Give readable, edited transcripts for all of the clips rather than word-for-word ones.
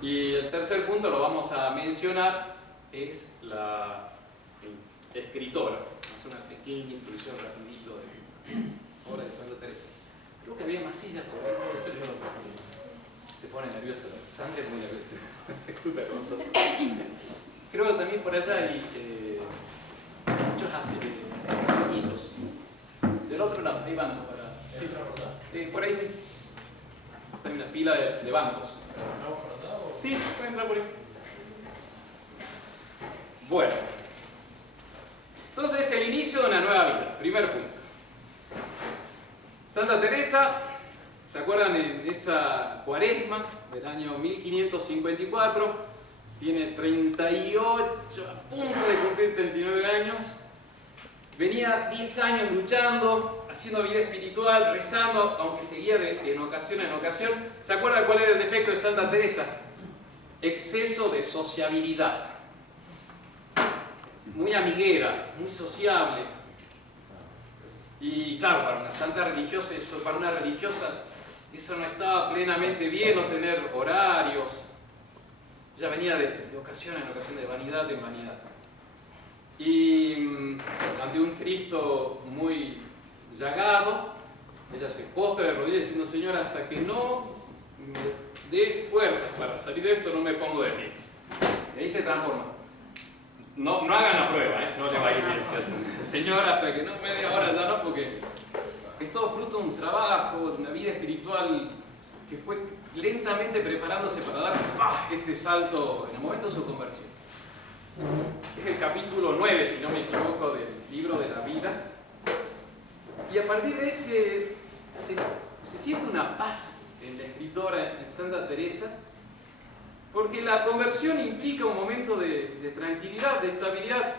Y el tercer punto lo vamos a mencionar, es la escritora. Vamos a hacer una pequeña introducción rapidito de obra de Santa Teresa. Creo que había más sillas por ahí. Se pone nerviosa. Sandra es muy nerviosa. Disculpe, vergonzoso. Creo que también por allá hay muchos bañitos. Del otro lado, hay bancos para. Por ahí sí. Hay una pila de bancos. Sí, pueden entrar por ahí. Bueno. Entonces, el inicio de una nueva vida. Primer punto. Santa Teresa, ¿se acuerdan en esa cuaresma del año 1554? Tiene 38, a punto de cumplir 39 años. Venía 10 años luchando, haciendo vida espiritual, rezando, aunque seguía en ocasión en ocasión. ¿Se acuerdan cuál era el defecto de Santa Teresa? Exceso de sociabilidad. Muy amiguera, muy sociable. Y claro, para una santa religiosa, para una religiosa, eso no estaba plenamente bien, no tener horarios. Ella venía de ocasión en ocasión, de vanidad en vanidad. Y ante un Cristo muy llagado, ella se postra de rodillas diciendo: Señor, hasta que no me des fuerzas para salir de esto, no me pongo de pie. Y ahí se transforma. No hagan la prueba, no le va a ir bien. Señor, hasta que no me dé ahora ya no, porque es todo fruto de un trabajo, de una vida espiritual que fue lentamente preparándose para dar este salto en el momento de su conversión. Es el capítulo 9, si no me equivoco, del libro de la vida. Y a partir de ese se siente una paz en la escritora, en Santa Teresa, porque la conversión implica un momento de tranquilidad, de estabilidad.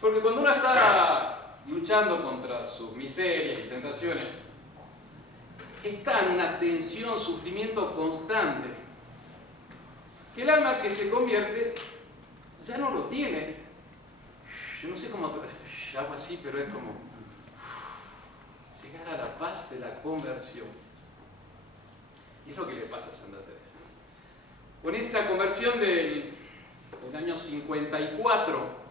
Porque cuando uno está luchando contra sus miserias y tentaciones, está en una tensión, sufrimiento constante, que el alma que se convierte ya no lo tiene. Yo no sé cómo algo así, pero es como llegar a la paz de la conversión. Y es lo que le pasa a Santa Teresa. Con esa conversión del año 54,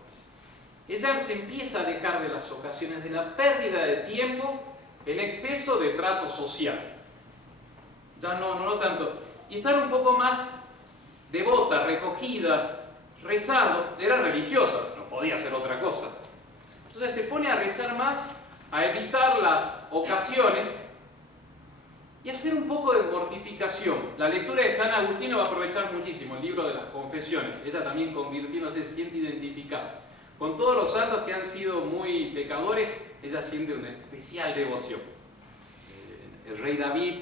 ella se empieza a alejar de las ocasiones de la pérdida de tiempo en exceso de trato social. Ya no tanto. Y estar un poco más devota, recogida, rezando. Era religiosa, no podía hacer otra cosa. Entonces se pone a rezar más, a evitar las ocasiones y hacer un poco de mortificación. La lectura de San Agustín va a aprovechar muchísimo, el libro de las confesiones. Ella también convirtiéndose, se siente identificada. Con todos los santos que han sido muy pecadores, ella siente una especial devoción. El rey David,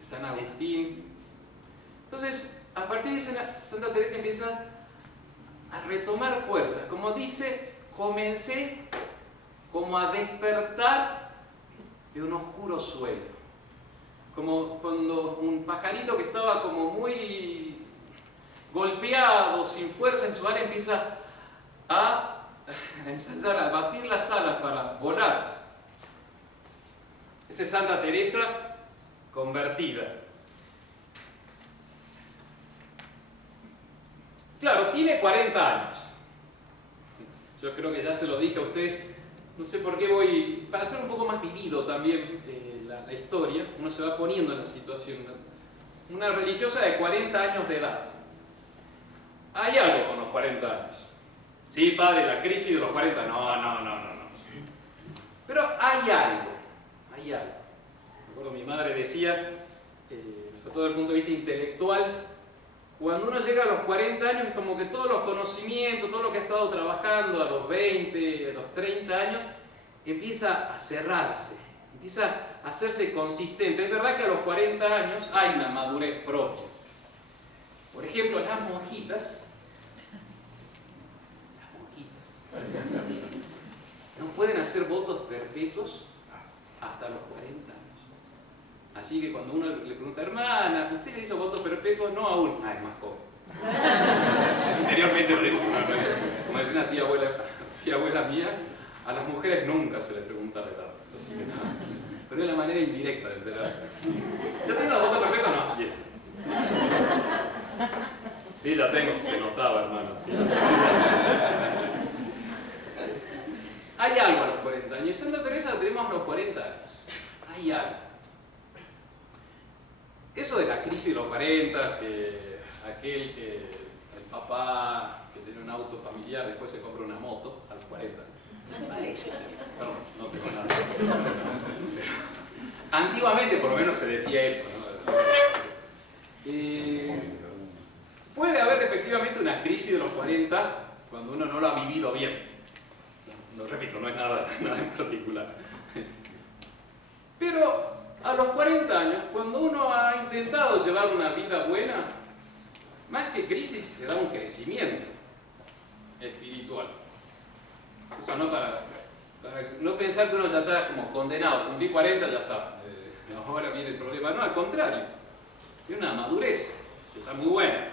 San Agustín. Entonces, a partir de Santa Teresa empieza a retomar fuerzas. Como dice, comencé como a despertar de un oscuro sueño. Como cuando un pajarito que estaba como muy golpeado, sin fuerza en su ala, empieza a ensayar, a batir las alas para volar. Esa es Santa Teresa convertida. Claro, tiene 40 años. Yo creo que ya se lo dije a ustedes. No sé por qué voy, para hacer un poco más vivido también la historia, uno se va poniendo en la situación. Una religiosa de 40 años de edad. Hay algo con los 40 años. Sí, padre, la crisis de los 40, no. Pero hay algo. Me acuerdo, mi madre decía, sobre todo desde el punto de vista intelectual, cuando uno llega a los 40 años es como que todos los conocimientos, todo lo que ha estado trabajando a los 20, a los 30 años, empieza a cerrarse, empieza a hacerse consistente. Es verdad que a los 40 años hay una madurez propia. Por ejemplo, las monjitas no pueden hacer votos perpetuos hasta los 40 años. Así que cuando uno le pregunta, hermana, ¿usted le hizo votos perpetuos? No aún. Es más joven. Interiormente lo hizo. Como decía una tía abuela mía, a las mujeres nunca se les pregunta la edad. pero es la manera indirecta de enterarse. ¿Ya tengo la foto perfecta o no? Bien. Sí, ya tengo, se notaba, hermano. Sí, hay algo a los 40 años. Santa Teresa la tenemos a los 40 años. Hay algo. Eso de la crisis de los 40, que el papá que tiene un auto familiar después se compra una moto a los 40. Perdón, no tengo nada. Antiguamente por lo menos se decía eso, ¿no? Puede haber efectivamente una crisis de los 40 cuando uno no lo ha vivido bien. No, repito, no es nada en particular. Pero a los 40 años, cuando uno ha intentado llevar una vida buena, más que crisis se da un crecimiento espiritual. Eso no para no pensar que uno ya está como condenado, cumplí 40, ya está. Ahora viene el problema. No, al contrario. Tiene una madurez que está muy buena.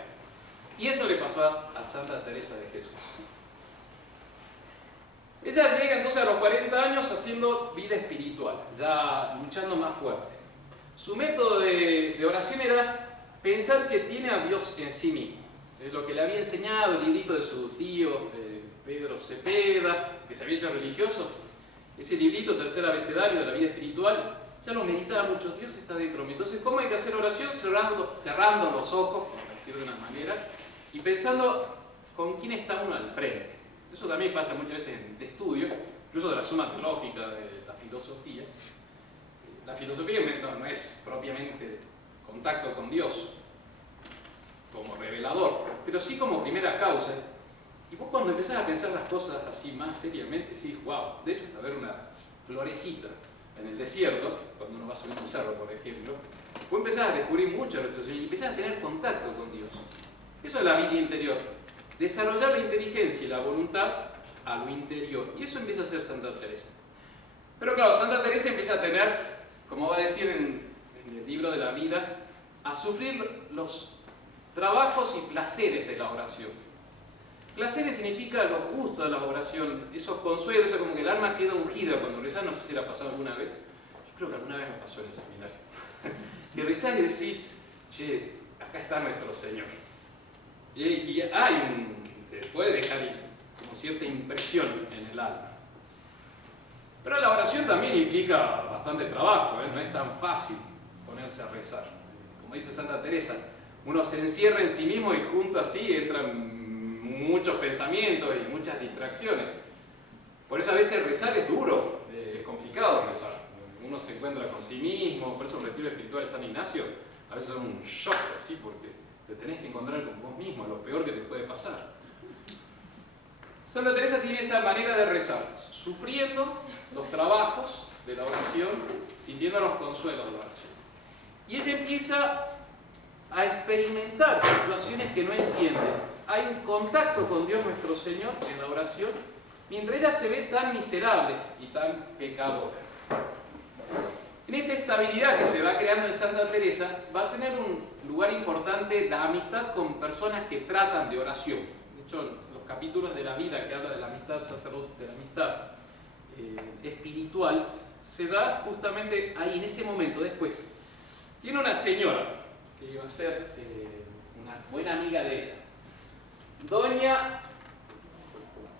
Y eso le pasó a Santa Teresa de Jesús. Ella llega entonces a los 40 años haciendo vida espiritual, ya luchando más fuerte. Su método de oración era pensar que tiene a Dios en sí mismo. Es lo que le había enseñado el librito de su tío Pedro Cepeda, que se había hecho religioso. Ese librito, tercer abecedario de la vida espiritual, ya lo meditaba mucho. Dios está dentro de mí. Entonces, ¿cómo hay que hacer oración? Cerrando los ojos, por decirlo de una manera, y pensando con quién está uno al frente. Eso también pasa muchas veces en estudio, incluso de la suma teológica, de la filosofía. La filosofía no es propiamente contacto con Dios como revelador, pero sí como primera causa. Y vos cuando empezás a pensar las cosas así más seriamente, decís, wow, de hecho, hasta ver una florecita en el desierto, cuando uno va subiendo un cerro, por ejemplo, vos empezás a descubrir mucho de nuestro Señor y empezás a tener contacto con Dios. Eso es la vida interior. Desarrollar la inteligencia y la voluntad a lo interior. Y eso empieza a ser Santa Teresa. Pero claro, Santa Teresa empieza a tener, como va a decir en el libro de la vida, a sufrir los trabajos y placeres de la oración. Placeres significa los gustos de la oración, esos consuelos, eso como que el alma queda ungida cuando rezás. No sé si la pasó alguna vez. Yo creo que alguna vez me pasó en el seminario. Y rezás y decís, che, acá está nuestro Señor. Y te puede dejar como cierta impresión en el alma. Pero la oración también implica bastante trabajo, no es tan fácil ponerse a rezar. Como dice Santa Teresa, uno se encierra en sí mismo y junto así entran muchos pensamientos y muchas distracciones. Por eso a veces rezar es duro, es complicado rezar. Uno se encuentra con sí mismo, por eso el retiro espiritual de San Ignacio a veces es un shock así, porque te tenés que encontrar con vos mismo, lo peor que te puede pasar. Santa Teresa tiene esa manera de rezar, sufriendo los trabajos de la oración, sintiendo los consuelos de la oración. Y ella empieza a experimentar situaciones que no entiende. Hay un contacto con Dios nuestro Señor en la oración, mientras ella se ve tan miserable y tan pecadora. En esa estabilidad que se va creando en Santa Teresa, va a tener un lugar importante la amistad con personas que tratan de oración. De hecho, los capítulos de la vida que habla de la amistad sacerdotal, de la amistad espiritual, se da justamente ahí, en ese momento, después. Tiene una señora que va a ser una buena amiga de ella, Doña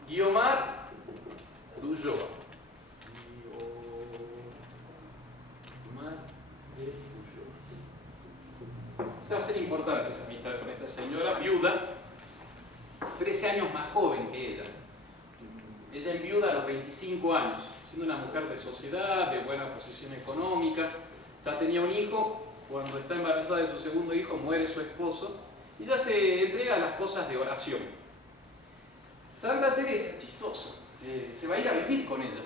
Guiomar d'Ulloa. Va a ser importante esa amistad con esta señora viuda, 13 años más joven que ella. Ella es viuda a los 25 años, siendo una mujer de sociedad, de buena posición económica. Ya tenía un hijo. Cuando está embarazada de su segundo hijo, muere su esposo y ya se entrega a las cosas de oración. Santa Teresa, chistoso, se va a ir a vivir con ella.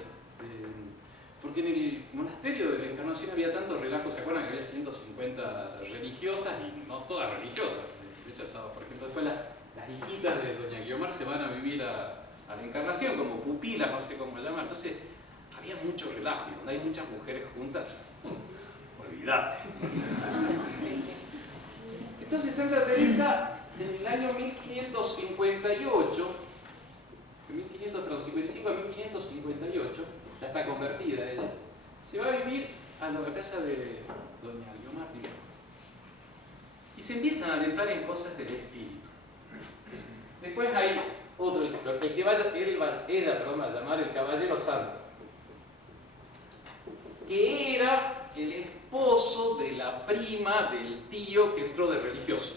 Porque en el monasterio de la Encarnación había tantos relajos. ¿Se acuerdan que había 150 religiosas y no todas religiosas? De hecho, estaba, por ejemplo, después las hijitas de Doña Guiomar se van a vivir a la Encarnación como pupilas, no sé cómo llamar. Entonces, había mucho relajo. Y donde hay muchas mujeres juntas, olvídate. Entonces, Santa Teresa, en el año 1558, 55 a 1558, ya está convertida ella, se va a vivir a la casa de doña Guiomar Díaz. Y se empiezan a alentar en cosas del espíritu. Después hay otro, el que ella va a llamar el caballero santo, que era el esposo de la prima del tío que entró de religioso.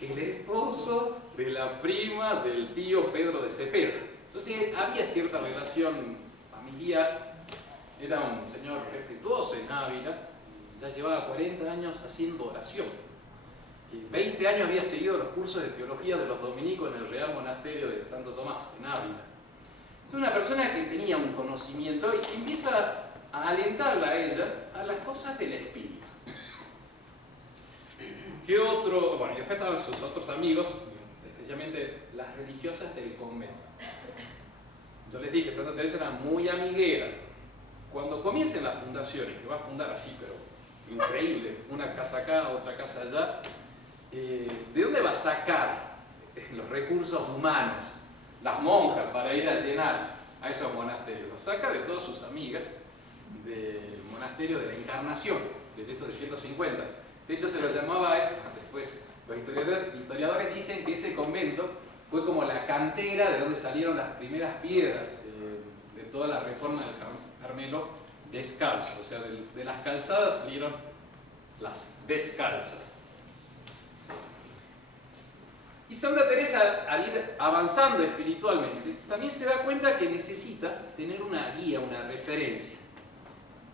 El esposo de la prima del tío Pedro de Cepeda. Entonces había cierta relación familiar. Era un señor respetuoso en Ávila, ya llevaba 40 años haciendo oración. 20 años había seguido los cursos de teología de los dominicos en el Real Monasterio de Santo Tomás, en Ávila. Es una persona que tenía un conocimiento y empieza a alentarla a ella a las cosas del espíritu. ¿Qué otro? Bueno, y después estaban sus otros amigos, especialmente las religiosas del convento. Yo les dije que Santa Teresa era muy amiguera. Cuando comiencen las fundaciones, que va a fundar así, pero increíble, una casa acá, otra casa allá, ¿de dónde va a sacar los recursos humanos, las monjas, para ir a llenar a esos monasterios? Los saca de todas sus amigas del monasterio de la Encarnación, de esos de 150. De hecho, se lo llamaba, después los historiadores dicen que ese convento fue como la cantera de donde salieron las primeras piedras de toda la reforma del Carmelo descalzo. O sea, de las calzadas salieron las descalzas. Y Santa Teresa, al ir avanzando espiritualmente, también se da cuenta que necesita tener una guía, una referencia.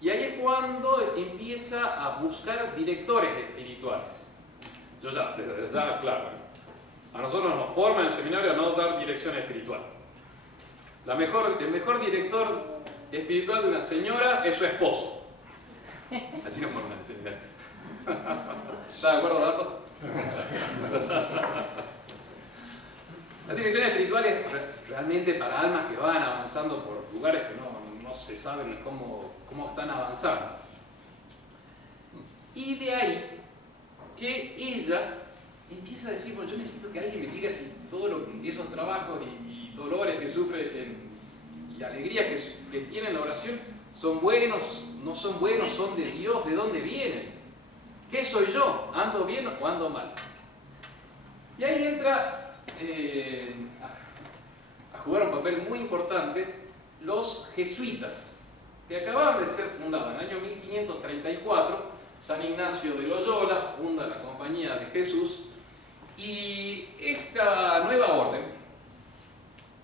Y ahí es cuando empieza a buscar directores espirituales. Yo ya, desde ya, claro, a nosotros nos forman en el seminario a no dar dirección espiritual. El mejor director espiritual de una señora es su esposo. Así nos forman en el seminario. ¿Está de acuerdo, Dato? Las direcciones espirituales realmente para almas que van avanzando por lugares que no se saben cómo están avanzando. Y de ahí que ella empieza a decir, bueno, yo necesito que alguien me diga si todos esos trabajos y dolores que sufre y alegrías que tiene en la oración son buenos, no son buenos, son de Dios, ¿de dónde vienen? ¿Qué soy yo? ¿Ando bien o ando mal? Y ahí entra a jugar un papel muy importante los jesuitas, que acababan de ser fundados en el año 1534. San Ignacio de Loyola funda la Compañía de Jesús, y esta nueva orden,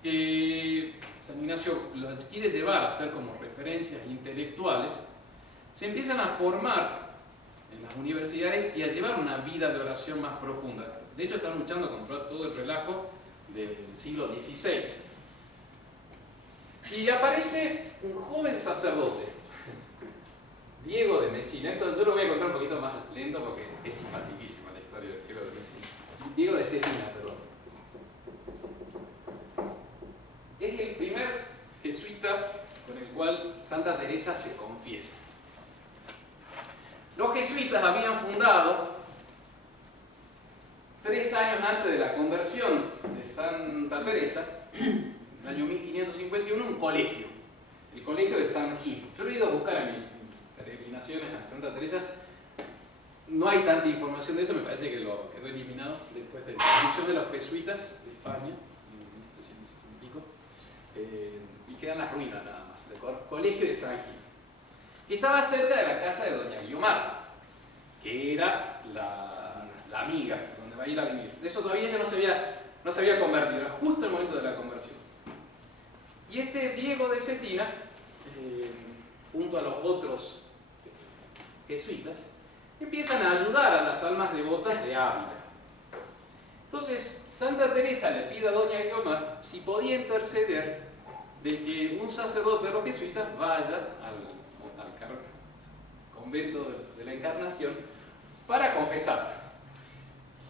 que San Ignacio lo quiere llevar a ser como referencias intelectuales, se empiezan a formar en las universidades y a llevar una vida de oración más profunda. De hecho, están luchando contra todo el relajo del siglo XVI. Y aparece un joven sacerdote, Diego de Mesina. Esto yo lo voy a contar un poquito más lento porque es simpaticísima la historia de Diego de Mesina. Diego de Cetina, perdón. Es el primer jesuita con el cual Santa Teresa se confiesa. Los jesuitas habían fundado 3 años antes de la conversión de Santa Teresa, en el año 1551, un colegio, el colegio de San Gil. Yo lo he ido a buscar en mis peregrinaciones a Santa Teresa. No hay tanta información de eso, me parece que lo quedó eliminado después de la destrucción de los jesuitas de España, en 1760 y pico, y quedan las ruinas nada más, del colegio de San Gil, que estaba cerca de la casa de doña Guiomar, que era la amiga donde va a ir a vivir. De eso todavía ella no se había convertido, era justo el momento de la conversión. Y este Diego de Cetina, junto a los otros jesuitas, empiezan a ayudar a las almas devotas de Ávila. Entonces, Santa Teresa le pide a doña Guiomar si podía interceder de que un sacerdote de los jesuitas vaya al convento de la Encarnación para confesar.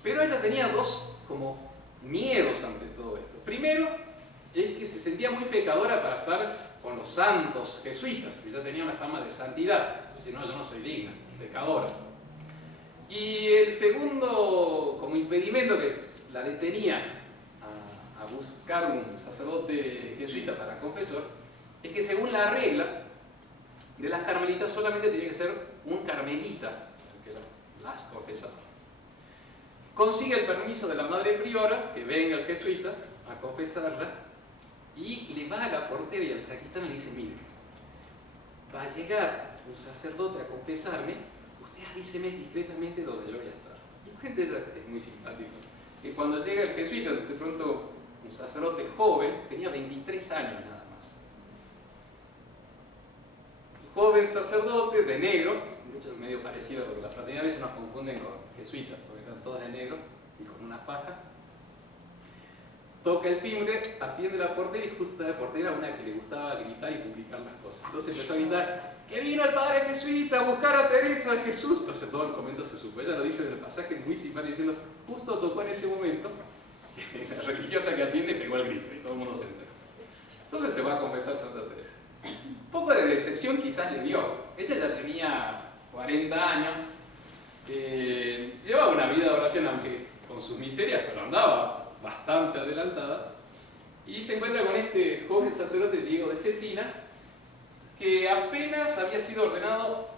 Pero ella tenía dos como miedos ante todo esto. Primero, es que se sentía muy pecadora para estar con los santos jesuitas, que ya tenía una fama de santidad. Entonces, no, yo no soy digna, pecadora. Y el segundo como impedimento que la detenía a buscar un sacerdote jesuita para confesor, es que según la regla, de las carmelitas solamente tenía que ser un carmelita el que las confesaba. Consigue el permiso de la madre priora, que venga el jesuita a confesarla, y le va a la portera y al sacristán y le dice: mire, va a llegar un sacerdote a confesarme, usted avíseme discretamente donde yo voy a estar. Y la gente es muy simpático. Que cuando llega el jesuita, de pronto un sacerdote joven, tenía 23 años nada más. Joven sacerdote de negro, de hecho es medio parecido, porque la fraternidad a veces nos confunden con jesuitas, porque eran todos de negro y con una faja. Toca el timbre, atiende la portera y justo estaba de portera una que le gustaba gritar y publicar las cosas. Entonces empezó a gritar: ¡que vino el padre jesuita a buscar a Teresa de Jesús! Entonces todo el convento se supo. Ella lo dice en el pasaje muy simpático, diciendo: justo tocó en ese momento, la religiosa que atiende pegó el grito y todo el mundo se enteró. Entonces se va a confesar Santa Teresa. Un poco de decepción quizás le dio. Ella ya tenía 40 años, llevaba una vida de oración, aunque con sus miserias, pero andaba bastante adelantada, y se encuentra con este joven sacerdote Diego de Cetina, que apenas había sido ordenado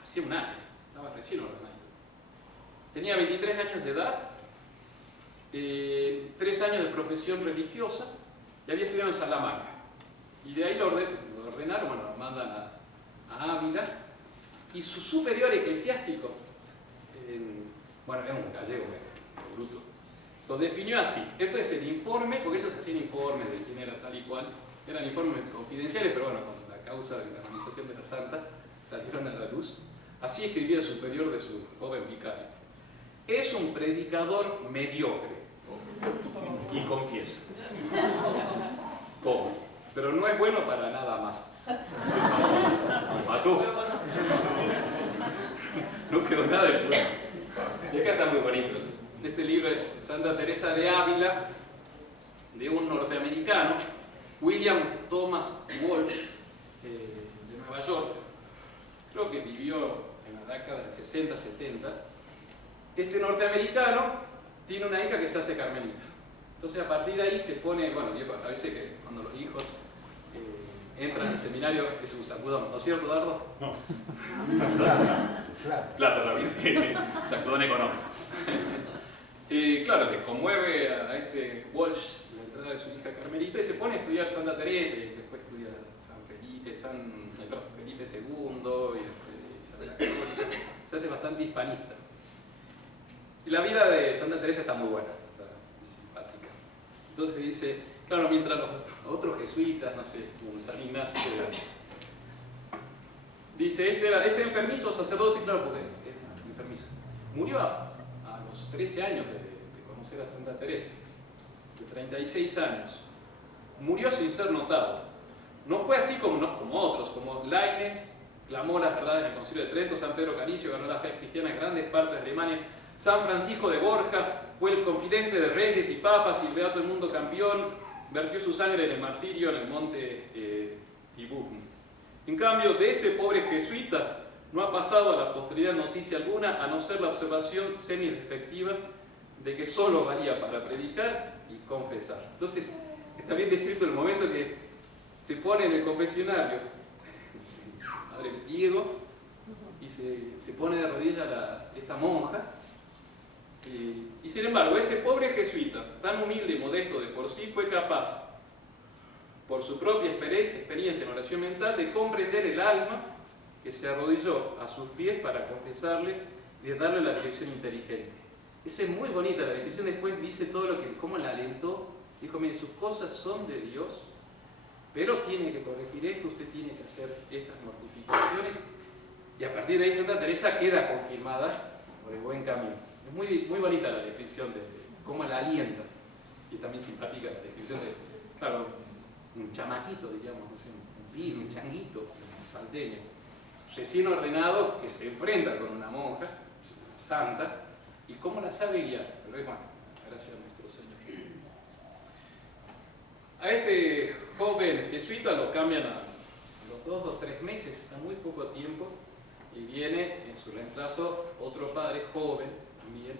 hacía un año, estaba recién ordenado. Tenía 23 años de edad, 3 años de profesión religiosa, y había estudiado en Salamanca. Y de ahí lo ordenaron, bueno, lo mandan a Ávila, y su superior eclesiástico, bueno, era un gallego, bruto, lo definió así. Esto es el informe, porque ellos hacían informes de quién era tal y cual, eran informes confidenciales, pero bueno, con la causa de la canonización de la santa salieron a la luz. Así escribía el superior de su joven vicario: es un predicador mediocre y confieso. ¿Cómo? Pero no es bueno para nada más. Me mató. No quedó nada de bueno. Y acá está muy bonito. Este libro es Santa Teresa de Ávila, de un norteamericano, William Thomas Walsh, de Nueva York. Creo que vivió en la década del 60-70. Este norteamericano tiene una hija que se hace carmelita. Entonces a partir de ahí se pone, bueno, a veces que cuando los hijos entran al seminario es un sacudón, ¿no es cierto, Dardo? No. Plata también, sí. Sacudón económico. Claro, que conmueve a este Walsh la entrada de su hija carmelita y se pone a estudiar Santa Teresa y después estudia Felipe II y Isabel la Católica. Se hace bastante hispanista. Y la vida de Santa Teresa está muy buena, está muy simpática. Entonces dice, claro, mientras los otros jesuitas, no sé, como San Ignacio, dice, este enfermizo sacerdote, claro, porque es enfermizo, murió a los 13 años de conocer a Santa Teresa, de 36 años. Murió sin ser notado. No fue así como otros, como Lainez clamó las verdades en el Concilio de Trento, San Pedro Canicio ganó la fe cristiana en grandes partes de Alemania, San Francisco de Borja fue el confidente de reyes y papas y el beato del mundo campeón, vertió su sangre en el martirio en el monte Tibú. En cambio, de ese pobre jesuita no ha pasado a la posteridad noticia alguna, a no ser la observación semidespectiva de que solo valía para predicar y confesar. Entonces, está bien descrito el momento que se pone en el confesionario Padre Diego y se pone de rodillas esta monja. Y sin embargo, ese pobre jesuita, tan humilde y modesto de por sí, fue capaz, por su propia experiencia en oración mental, de comprender el alma que se arrodilló a sus pies para confesarle y de darle la dirección inteligente. Esa es muy bonita la descripción, después dice todo cómo la alentó. Dijo, mire, sus cosas son de Dios, pero tiene que corregir esto, usted tiene que hacer estas mortificaciones. Y a partir de ahí Santa Teresa queda confirmada por el buen camino. Es muy bonita la descripción de cómo la alienta. Y también simpática la descripción de, claro, un chamaquito, diríamos, no sé, un pibe, un changuito, un salteño, recién ordenado, que se enfrenta con una monja santa, y cómo la sabe guiar. Pero es bueno, gracias a nuestro Señor. A este joven jesuita lo cambian a los 2 o 3 meses, está muy poco tiempo, y viene en su reemplazo otro padre joven, también,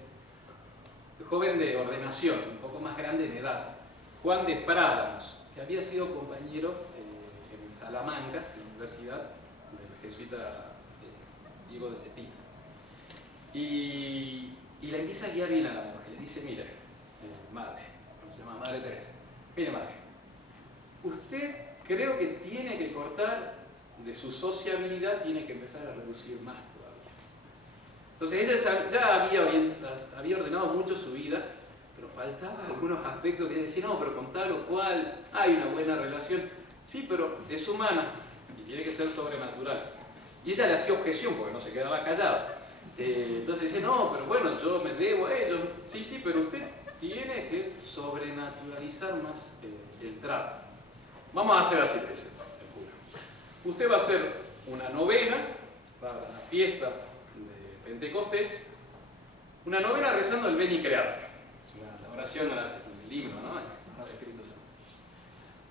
joven de ordenación, un poco más grande en edad, Juan de Prádanos, que había sido compañero en Salamanca, en la universidad del jesuita Diego de Cetina. Y la empieza a guiar bien a la mujer. Le dice, mire, madre, se llama Madre Teresa, mire madre, usted creo que tiene que cortar de su sociabilidad, tiene que empezar a reducir más todavía. Entonces ella ya había ordenado mucho su vida, pero faltaban algunos aspectos que ella decía, no, pero con tal o cual hay una buena relación. Sí, pero es humana y tiene que ser sobrenatural. Y ella le hacía objeción porque no se quedaba callada. Entonces dice, no, pero bueno, yo me debo a ellos. Sí, pero usted tiene que sobrenaturalizar más el trato. Vamos a hacer así, dice el cura. Usted va a hacer una novena para la fiesta de Pentecostés, una novena rezando el Veni Creator, la oración al himno, ¿no? Al Espíritu Santo.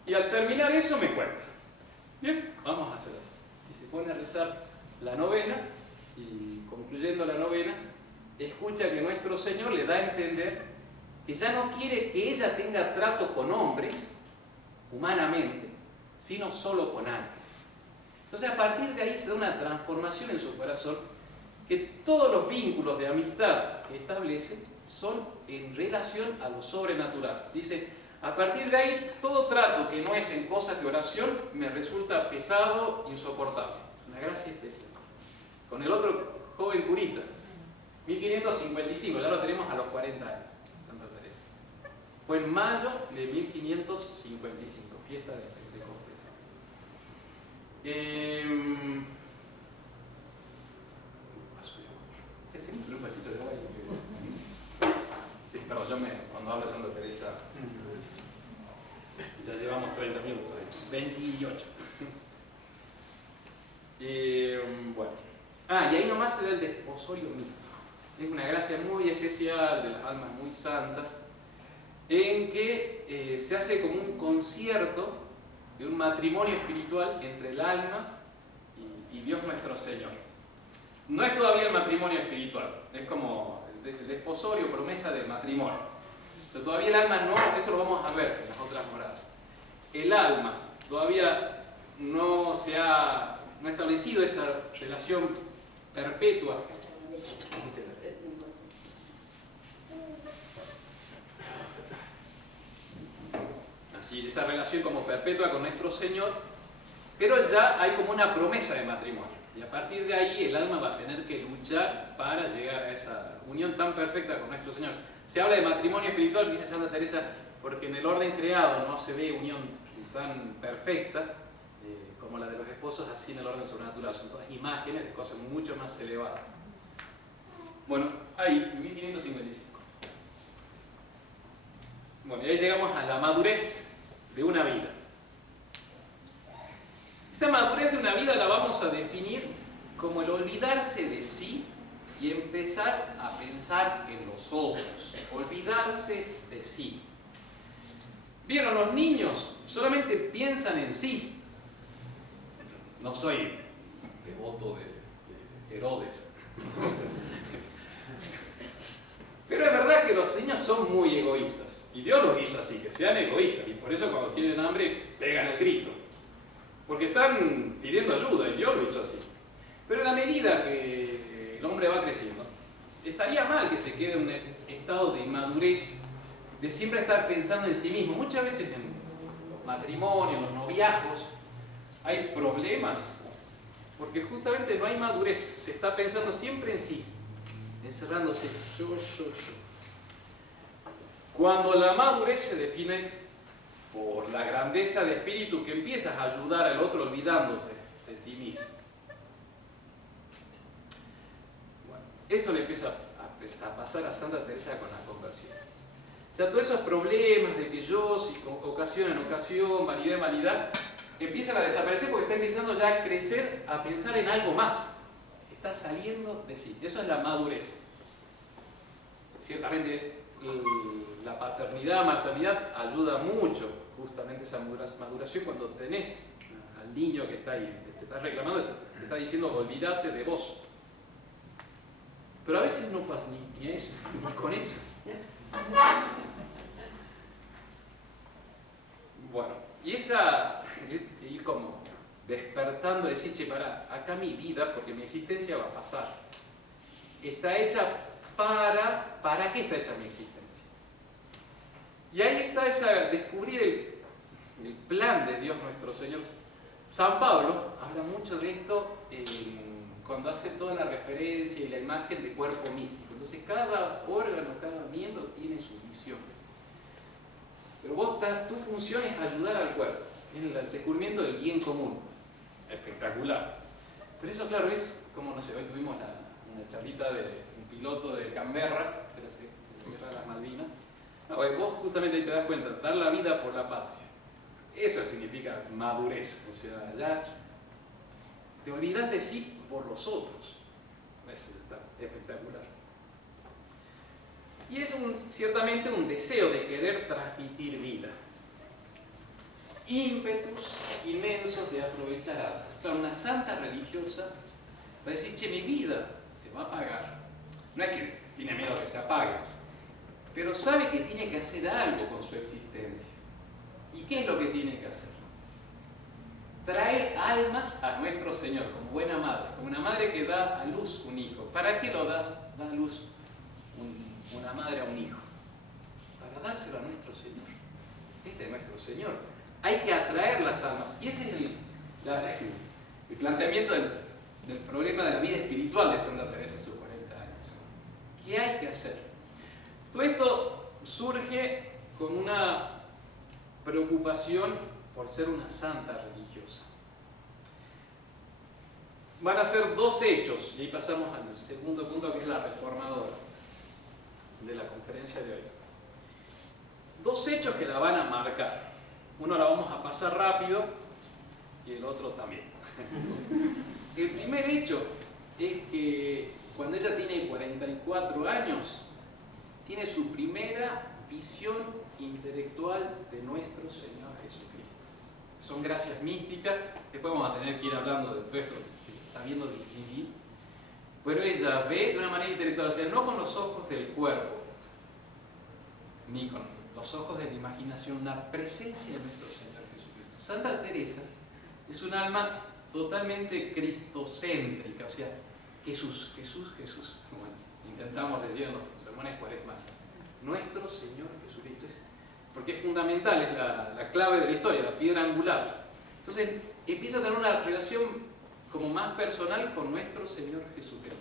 Y al terminar eso me cuenta. Bien, vamos a hacer así. Y se pone a rezar la novena y concluyendo la novena, escucha que nuestro Señor le da a entender que ya no quiere que ella tenga trato con hombres, humanamente, sino solo con ángeles. Entonces a partir de ahí se da una transformación en su corazón, que todos los vínculos de amistad que establece son en relación a lo sobrenatural. Dice, a partir de ahí todo trato que no es en cosas de oración me resulta pesado, insoportable. Una gracia especial. Con el otro joven curita, 1555, ya lo tenemos a los 40 años, Santa Teresa. Fue en mayo de 1555, fiesta de Pentecostés. Un vasito de agua. Perdón, cuando hablo de Santa Teresa, ya llevamos 30 minutos, 28. Bueno. Y ahí nomás se da el desposorio místico. Es una gracia muy especial de las almas muy santas, en que se hace como un concierto de un matrimonio espiritual entre el alma y Dios nuestro Señor. No es todavía el matrimonio espiritual, es como el desposorio, promesa de matrimonio. Pero todavía el alma no, eso lo vamos a ver en las otras moradas. El alma todavía no ha establecido esa relación perpetua. Así, esa relación como perpetua con nuestro Señor, pero ya hay como una promesa de matrimonio. Y a partir de ahí el alma va a tener que luchar para llegar a esa unión tan perfecta con nuestro Señor. Se habla de matrimonio espiritual, dice Santa Teresa, porque en el orden creado no se ve unión tan perfecta como la de los esposos, así en el orden sobrenatural. Son todas imágenes de cosas mucho más elevadas. Bueno, ahí, 1555. Bueno, y ahí llegamos a la madurez de una vida. Esa madurez de una vida la vamos a definir como el olvidarse de sí y empezar a pensar en los otros. Olvidarse de sí. Vieron, los niños solamente piensan en sí. No soy devoto de Herodes. Pero es verdad que los niños son muy egoístas. Y Dios los hizo así, que sean egoístas. Y por eso cuando tienen hambre pegan el grito. Porque están pidiendo ayuda y Dios lo hizo así. Pero en la medida que el hombre va creciendo, estaría mal que se quede en un estado de inmadurez, de siempre estar pensando en sí mismo. Muchas veces en los matrimonios, en los noviazgos, hay problemas porque justamente no hay madurez. Se está pensando siempre en sí, encerrándose. Yo. Cuando la madurez se define por la grandeza de espíritu que empiezas a ayudar al otro olvidándote de ti mismo. Bueno, eso le empieza a pasar a Santa Teresa con la conversión. O sea, todos esos problemas de que yo, si ocasión en ocasión, vanidad en vanidad, empiezan a desaparecer porque está empezando ya a crecer, a pensar en algo más. Está saliendo de sí. Eso es la madurez. Ciertamente, la paternidad, maternidad ayuda mucho justamente esa maduración cuando tenés al niño que está ahí, te está reclamando, te está diciendo olvídate de vos. Pero a veces no pasa ni eso, ni con eso. Bueno, y ir como despertando tratando de decir, che, acá mi vida, porque mi existencia va a pasar, está hecha ¿para qué está hecha mi existencia? Y ahí está descubrir el plan de Dios nuestro Señor. San Pablo habla mucho de esto cuando hace toda la referencia y la imagen de cuerpo místico. Entonces cada órgano, cada miembro tiene su misión. Pero tu función es ayudar al cuerpo, en el descubrimiento del bien común. Espectacular. Pero eso, claro, es como, no sé, hoy tuvimos una charlita de un piloto de Canberra, de la Guerra de las Malvinas. No, vos justamente ahí te das cuenta, dar la vida por la patria. Eso significa madurez, o sea, ya te olvidas de sí por los otros. Eso está espectacular. Y es ciertamente un deseo de querer transmitir vida. Ímpetus inmensos de aprovechar almas. Claro, una santa religiosa va a decir, che, mi vida se va a apagar. No es que tiene miedo que se apague, pero sabe que tiene que hacer algo con su existencia. ¿Y qué es lo que tiene que hacer? Traer almas a nuestro Señor, como buena madre, como una madre que da a luz un hijo. ¿Para qué lo da a luz una madre a un hijo? Para dárselo a nuestro Señor. Este es nuestro Señor. Hay que atraer las almas. Y ese es el planteamiento del problema de la vida espiritual de Santa Teresa en sus 40 años. ¿Qué hay que hacer? Todo esto surge con una preocupación por ser una santa religiosa. Van a ser dos hechos, y ahí pasamos al segundo punto, que es la reformadora de la conferencia de hoy. Dos hechos que la van a marcar. Uno la vamos a pasar rápido y el otro también. El primer hecho es que cuando ella tiene 44 años, tiene su primera visión intelectual de nuestro Señor Jesucristo. Son gracias místicas, después vamos a tener que ir hablando de todo esto, sabiendo distinguir. Pero ella ve de una manera intelectual, o sea, no con los ojos del cuerpo, ni con los ojos de la imaginación, una presencia de nuestro Señor Jesucristo. Santa Teresa es un alma totalmente cristocéntrica, o sea, Jesús, Jesús, Jesús, como intentamos decir en los sermones cuaresmales. Nuestro Señor Jesucristo, porque es fundamental, es la clave de la historia, la piedra angular. Entonces empieza a tener una relación como más personal con nuestro Señor Jesucristo.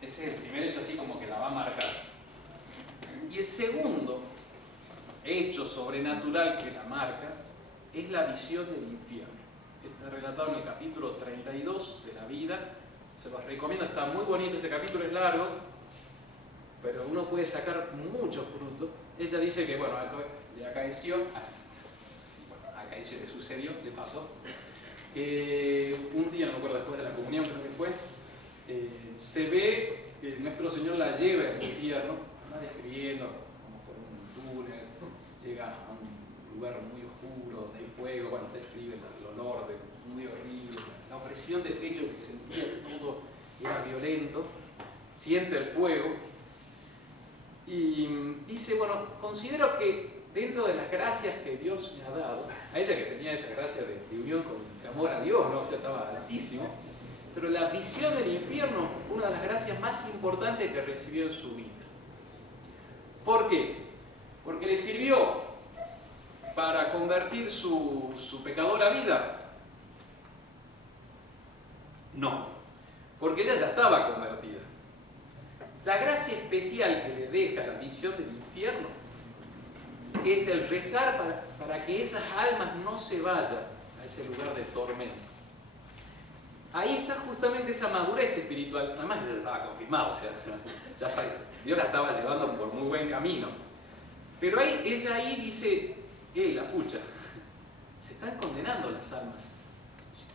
Ese es el primer hecho, así como que la va a marcar. Y el segundo hecho sobrenatural que la marca es la visión del infierno. Está relatado en el capítulo 32 de la vida. Se los recomiendo, está muy bonito, ese capítulo es largo, pero uno puede sacar mucho fruto. Ella dice que, bueno, le acaeció, le sucedió, le pasó, que un día, no me acuerdo, después de la comunión creo que fue, se ve que nuestro Señor la lleva al infierno, va describiendo como por un túnel, llega a un lugar muy oscuro, donde hay fuego, bueno, describe el olor muy horrible, la opresión de pecho que sentía, que todo era violento, siente el fuego y dice, bueno, considero que dentro de las gracias que Dios me ha dado, a ella que tenía esa gracia de unión con el amor a Dios, ¿no? O sea, estaba altísimo, pero la visión del infierno fue una de las gracias más importantes que recibió en su vida. ¿Por qué? Porque le sirvió para convertir su pecadora vida. No, porque ella ya estaba convertida. La gracia especial que le deja la visión del infierno es el rezar para que esas almas no se vayan a ese lugar de tormento. Ahí está justamente esa madurez espiritual. Además, ya estaba confirmado, o sea, ya sabe, Dios la estaba llevando por muy buen camino. Pero ella ahí dice, la pucha, se están condenando las almas.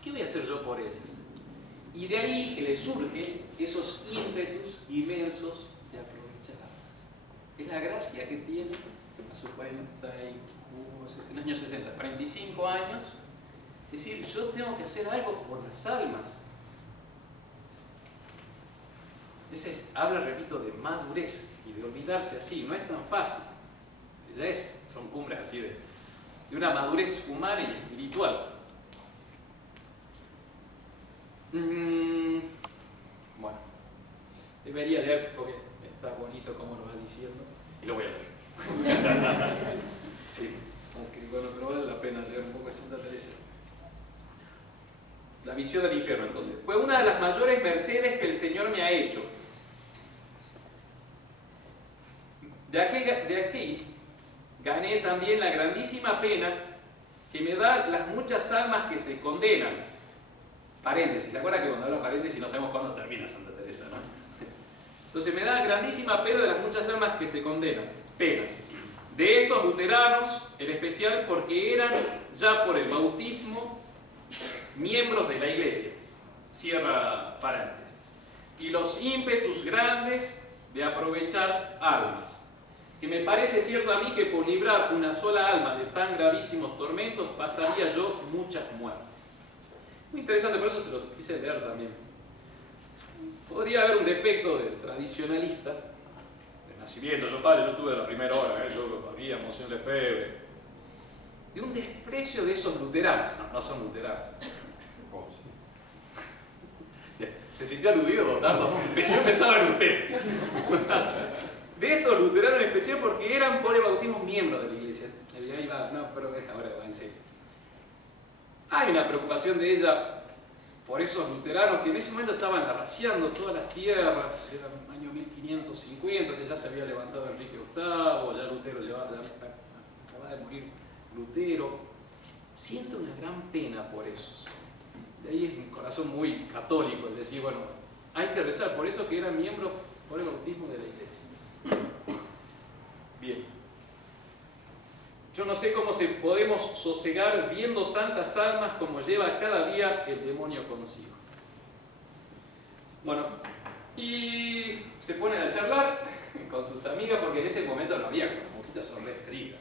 ¿Qué voy a hacer yo por ellas? Y de ahí que le surgen esos ímpetus inmensos de aprovechar almas. Es la gracia que tiene a sus 45 años, decir, yo tengo que hacer algo por las almas. Habla, repito, de madurez y de olvidarse así, no es tan fácil. Son cumbres así de una madurez humana y espiritual. Bueno, debería leer porque está bonito como lo va diciendo y lo voy a leer. Sí, aunque bueno, pero vale la pena leer un poco de Santa Teresa. La visión del infierno, entonces. Fue una de las mayores mercedes que el Señor me ha hecho. De aquí gané también la grandísima pena que me da las muchas almas que se condenan. Paréntesis, ¿se acuerdan que cuando hablo paréntesis no sabemos cuándo termina Santa Teresa, no? Entonces me da grandísima pena de las muchas almas que se condenan. Pena. De estos luteranos, en especial porque eran ya por el bautismo miembros de la Iglesia. Cierra paréntesis. Y los ímpetus grandes de aprovechar almas. Que me parece cierto a mí que por librar una sola alma de tan gravísimos tormentos pasaría yo muchas muertes. Muy interesante, por eso se los quise leer también. Podría haber un defecto del tradicionalista, de nacimiento, yo estuve a la primera hora, yo había Monseñor Lefebvre, de un desprecio de esos luteranos. No son luteranos. Oh, sí. Se sintió aludido, Dardo. Yo pensaba en usted. De estos luteranos en especial porque eran por el bautismo miembros de la Iglesia. No, pero ahora va en serio. Hay una preocupación de ella por esos luteranos que en ese momento estaban arrasando todas las tierras, era el año 1550, ya se había levantado Enrique VIII, ya Lutero acababa de morir Lutero. Siento una gran pena por esos. De ahí es un corazón muy católico el decir, bueno, hay que rezar por eso que eran miembros por el bautismo de la Iglesia. Bien. Yo no sé cómo se podemos sosegar viendo tantas almas como lleva cada día el demonio consigo. Bueno, y se ponen a charlar con sus amigas porque en ese momento no había, las monjitas son re estrictas.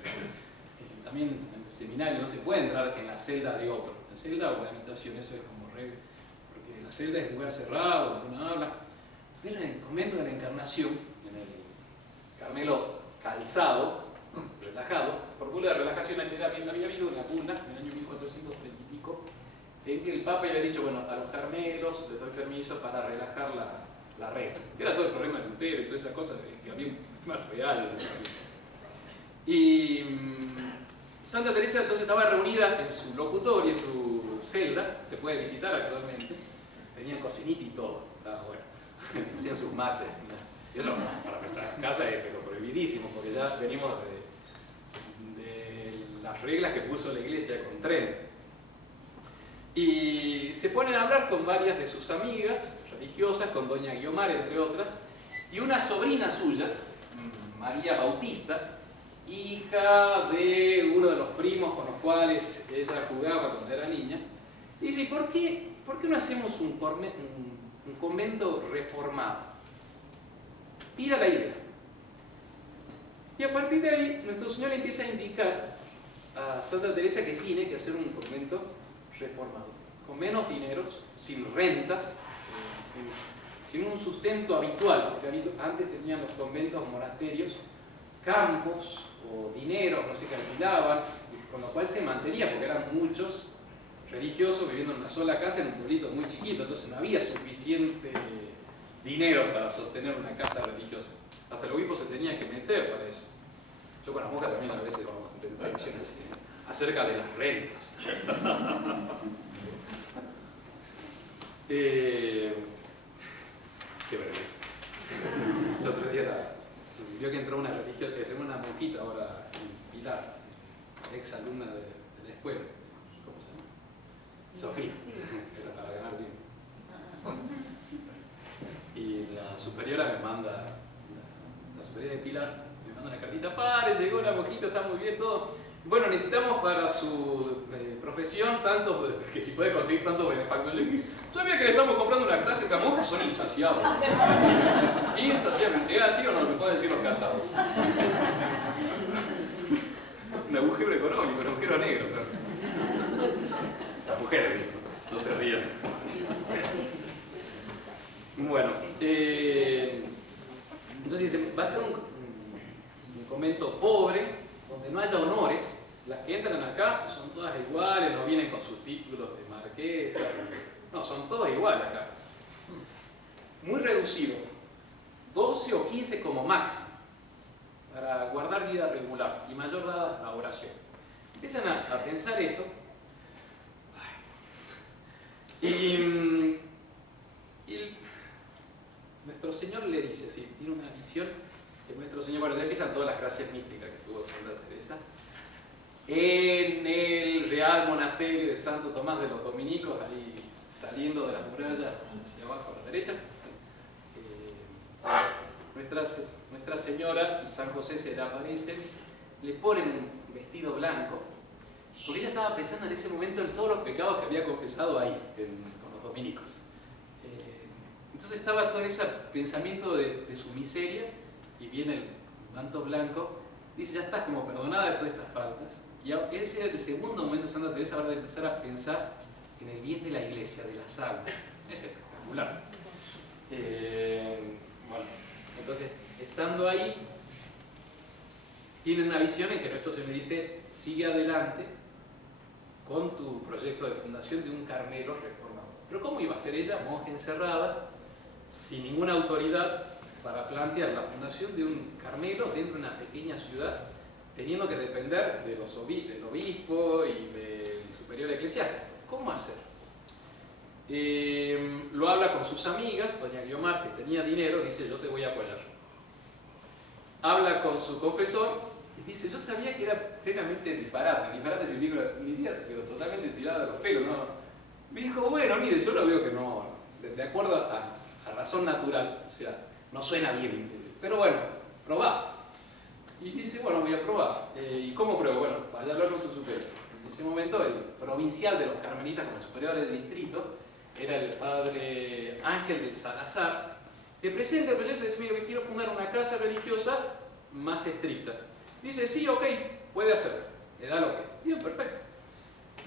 También en el seminario no se puede entrar en la celda de otro. En celda o en la habitación, eso es como re, porque la celda es lugar cerrado, donde uno habla. Pero en el convento de la Encarnación, en el Carmelo Calzado, relajado, por bula de relajación había habido una bula en el año 1430 y pico en que el Papa había dicho, bueno, a los carmelos les doy permiso para relajar la regla, que era todo el problema de Lutero y todas esas cosas, que había un problema real en ese momento. Y Santa Teresa entonces estaba reunida en su locutorio, en su celda, se puede visitar actualmente, tenían cocinita y todo, estaba bueno, se hacían sus mates, y eso para nuestra casa es pero prohibidísimo, porque ya venimos de las reglas que puso la Iglesia con Trento. Y se ponen a hablar con varias de sus amigas religiosas, con doña Guiomar entre otras, y una sobrina suya, María Bautista, hija de uno de los primos con los cuales ella jugaba cuando era niña, dice, ¿por qué no hacemos un convento reformado? Tira la idea. Y a partir de ahí, nuestro Señor empieza a indicar a Santa Teresa que tiene que hacer un convento reformado, con menos dineros, sin rentas, sin un sustento habitual, porque antes tenían los conventos, monasterios, campos o dineros, no sé, que alquilaban, con lo cual se mantenía, porque eran muchos religiosos viviendo en una sola casa en un pueblito muy chiquito, entonces no había suficiente dinero para sostener una casa religiosa. Hasta el obispo se tenía que meter para eso. Yo con las monjas también a veces vamos a tener tradiciones acerca de las rentas. Qué vergüenza. El otro día vio que entró una monjita ahora en Pilar, ex alumna de la escuela. ¿Cómo se llama? Sofía. Era para ganar tiempo. Y la superiora me manda, la superiora de Pilar, me manda una cartita, padre, llegó la monjita, está muy bien todo. Bueno, necesitamos para su profesión tantos, que si puede conseguir tantos benefactores. Sabía que le estamos comprando una clase de monjas, son insaciables. Insaciables. ¿Es así o no? Me pueden decir los casados. Un agujero económico, un agujero negro. ¿Sabes? Las mujeres, no se rían. Bueno, entonces va a ser un convento pobre, donde no haya honores. Las que entran acá son todas iguales, no vienen con sus títulos de marquesa, No, son todos iguales acá. Muy reducido, 12 o 15 como máximo, para guardar vida regular y mayor dada la oración. Empiezan a pensar eso. Y nuestro Señor le dice, sí, tiene una visión que nuestro Señor, bueno, ya empiezan todas las gracias místicas que tuvo Santa Teresa. En el Real Monasterio de Santo Tomás de los Dominicos, ahí saliendo de las murallas hacia abajo a la derecha, Nuestra Señora y San José se le aparecen, le ponen un vestido blanco, porque ella estaba pensando en ese momento en todos los pecados que había confesado ahí, con los dominicos. Entonces estaba todo ese pensamiento de su miseria, y viene el manto blanco, dice, ya estás como perdonada de todas estas faltas. Y ese era el segundo momento de Santa Teresa, ahora de empezar a pensar en el bien de la iglesia, de las almas. Es espectacular. Bueno, entonces, estando ahí, tienen una visión en que nuestro Señor dice, sigue adelante con tu proyecto de fundación de un Carmelo reformado. Pero ¿cómo iba a ser ella, monja encerrada, sin ninguna autoridad, para plantear la fundación de un Carmelo dentro de una pequeña ciudad, teniendo que depender del obispo y del superior eclesiástico? ¿Cómo hacer? Lo habla con sus amigas, doña Guiomar, que tenía dinero, dice, yo te voy a apoyar. Habla con su confesor y dice, yo sabía que era plenamente disparate significa ni idea, pero totalmente tirada de los pelos, ¿no? Me dijo, bueno, mire, yo lo veo que no, de acuerdo a razón natural, o sea, no suena bien, pero bueno, probá. Y dice, bueno, voy a probar. ¿Y cómo pruebo? Bueno, vaya a hablar con su superior. En ese momento, el provincial de los carmelitas, como el superior del distrito, era el padre Ángel de Salazar, le presenta el proyecto y dice, mire, quiero fundar una casa religiosa más estricta. Dice, sí, ok, puede hacerlo. Le da lo que. Bien, perfecto.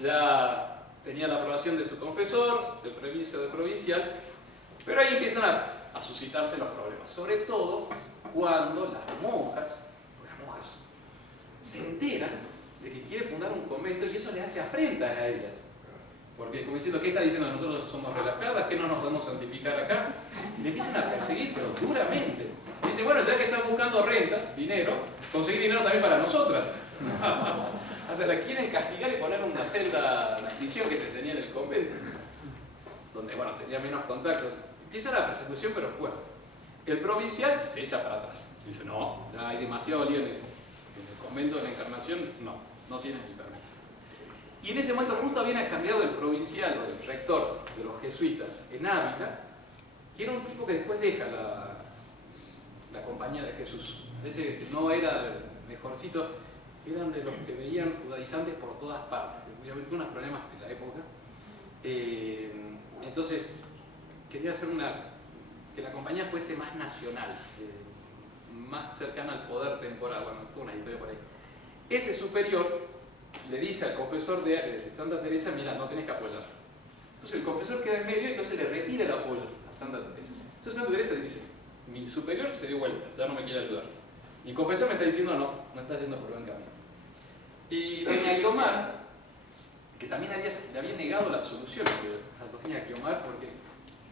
Ya tenía la aprobación de su confesor, del previcio de provincial, pero ahí empiezan a suscitarse los problemas. Sobre todo cuando las monjas se enteran de que quiere fundar un convento y eso le hace afrenta a ellas. Porque como diciendo, ¿qué está diciendo? Nosotros somos relajadas, que no nos podemos santificar acá. Y le empiezan a perseguir, pero duramente. Dice, bueno, ya que están buscando rentas, dinero, conseguir dinero también para nosotras. Hasta la quieren castigar y poner una celda, la prisión que se tenía en el convento, donde, bueno, tenía menos contacto. Empieza la persecución, pero fuerte. El provincial se echa para atrás. Dice, no, ya hay demasiado lío en el convento de la Encarnación, no tienen ni permiso. Y en ese momento justo habían cambiado el provincial o el rector de los jesuitas en Ávila, que era un tipo que después deja la compañía de Jesús. Ese no era el mejorcito, eran de los que veían judaizantes por todas partes. Obviamente unos problemas de la época. Entonces quería hacer que la compañía fuese más nacional, más cercana al poder temporal. Bueno, toda una historia por ahí. Ese superior le dice al confesor de Santa Teresa, mira, no tenés que apoyar. Entonces el confesor queda en medio y entonces le retira el apoyo a Santa Teresa. Entonces Santa Teresa le dice, mi superior se dio vuelta, ya no me quiere ayudar. Mi confesor me está diciendo, no está yendo por buen camino. Y doña Guiomar, que también le había negado la absolución a doña Guiomar, porque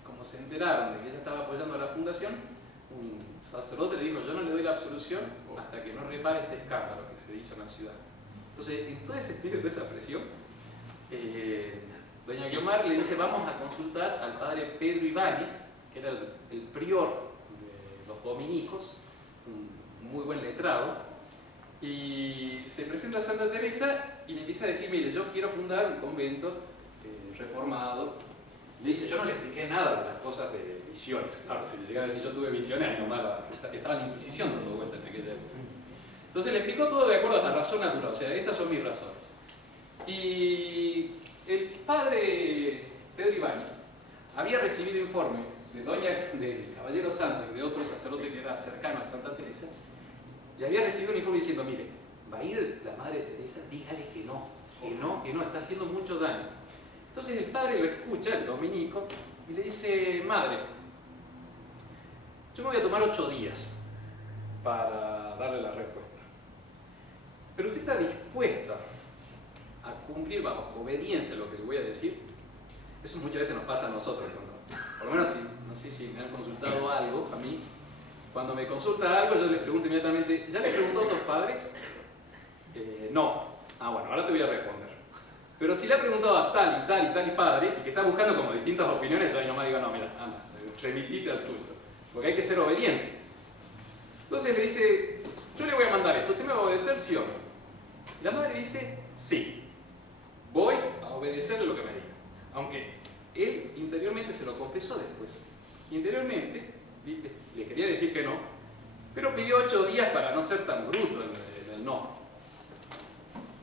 como se enteraron de que ella estaba apoyando a la fundación, un sacerdote le dijo, yo no le doy la absolución hasta que no repare este escándalo que se hizo en la ciudad. Entonces, en todo ese espíritu de esa presión, doña Guiomar le dice, vamos a consultar al padre Pedro Ibáñez, que era el prior de los dominicos, un muy buen letrado, y se presenta a Santa Teresa y le empieza a decir, mire, yo quiero fundar un convento reformado. Le dice, yo no le expliqué nada de las cosas de visiones. Claro, si le llegaba a decir yo tuve visiones, ahí nomás estaba la Inquisición dando vueltas en aquella época. Entonces le explicó todo de acuerdo a la razón natural, o sea, estas son mis razones. Y el padre Pedro Ibáñez había recibido informe del Caballero Santo y de otro sacerdote que era cercano a Santa Teresa, y había recibido un informe diciendo, mire, va a ir la Madre Teresa, dígale que no, está haciendo mucho daño. Entonces el padre lo escucha, el dominico, y le dice, madre, yo me voy a tomar 8 días para darle la respuesta. Pero usted está dispuesta a cumplir, obediencia a lo que le voy a decir. Eso muchas veces nos pasa a nosotros, por lo menos si, no sé si me han consultado algo a mí. Cuando me consulta algo, yo les pregunto inmediatamente, ¿ya le preguntó a tus padres? No. Ah, bueno, ahora te voy a responder. Pero si le ha preguntado a tal y tal y tal y padre, y que está buscando como distintas opiniones, yo ahí nomás digo, no, mira, anda, remitite al tuyo. Porque hay que ser obediente. Entonces le dice, yo le voy a mandar esto, ¿usted me va a obedecer, sí o no? Y la madre dice, sí, voy a obedecerle lo que me diga. Aunque él interiormente se lo confesó después. Interiormente le quería decir que no, pero pidió 8 días para no ser tan bruto en el no.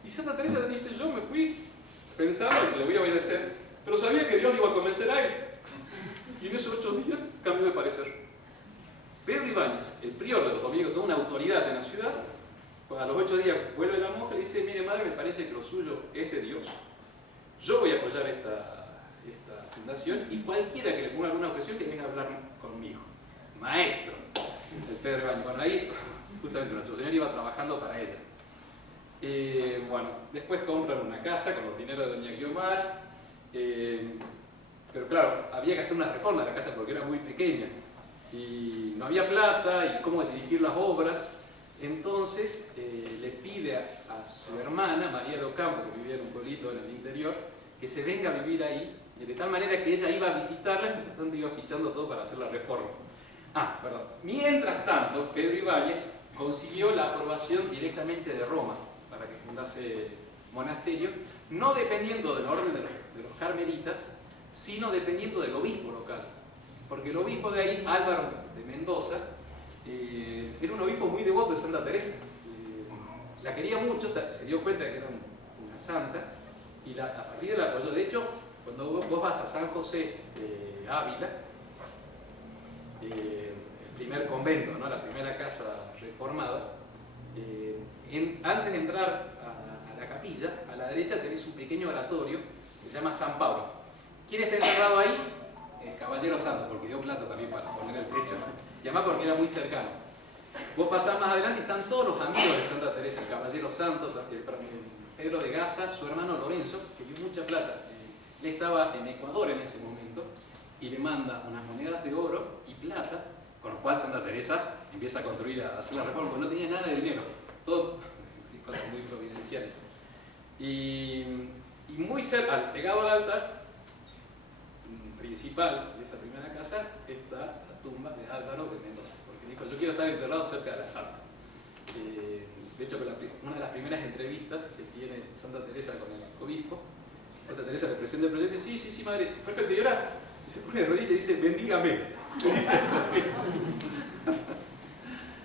Y Santa Teresa dice, yo me fui pensando que le voy a obedecer, pero sabía que Dios le iba a convencer a él. Y en esos 8 días cambió de parecer. Pedro Ibáñez, el prior de los dominicos, toda una autoridad en la ciudad, a los 8 días vuelve la monja y le dice, mire madre, me parece que lo suyo es de Dios. Yo voy a apoyar esta fundación y cualquiera que le ponga alguna objeción que venga a hablar conmigo. Maestro, el Pedro Ibáñez. Bueno, ahí justamente nuestro Señor iba trabajando para ella. Bueno, después compran una casa con los dineros de doña Guiomar, pero claro, había que hacer una reforma de la casa porque era muy pequeña y no había plata y cómo dirigir las obras. Entonces le pide a su hermana, María de Ocampo, que vivía en un pueblito en el interior, que se venga a vivir ahí, y de tal manera que ella iba a visitarla y mientras tanto iba fichando todo para hacer la reforma. Perdón. Mientras tanto, Pedro Ibáñez consiguió la aprobación directamente de Roma para que fundase monasterio, no dependiendo del orden de los carmelitas, sino dependiendo del obispo local. Porque el obispo de ahí, Álvaro de Mendoza, era un obispo muy devoto de Santa Teresa. La quería mucho, se dio cuenta que era una santa y a partir de la apoyó. De hecho, cuando vos vas a San José de Ávila, el primer convento, ¿no? La primera casa reformada, antes de entrar a la capilla, a la derecha tenés un pequeño oratorio que se llama San Pablo. ¿Quién está enterrado ahí? El Caballero Santo, porque dio plata también para poner el techo, y además porque era muy cercano. Vos pasás más adelante y están todos los amigos de Santa Teresa, el Caballero Santo, Pedro de Gaza, su hermano Lorenzo, que dio mucha plata. Él estaba en Ecuador en ese momento y le manda unas monedas de oro y plata, con lo cual Santa Teresa empieza a construir, a hacer la reforma, porque no tenía nada de dinero, todo cosas muy providenciales. Y muy cerca, pegado al altar principal de esa primera casa, está la tumba de Álvaro de Mendoza, porque dijo, yo quiero estar enterrado cerca de la santa. De hecho, una de las primeras entrevistas que tiene Santa Teresa con el obispo, Santa Teresa le presenta el proyecto y dice, sí, madre, perfecto, y ahora se pone de rodillas y dice, bendígame.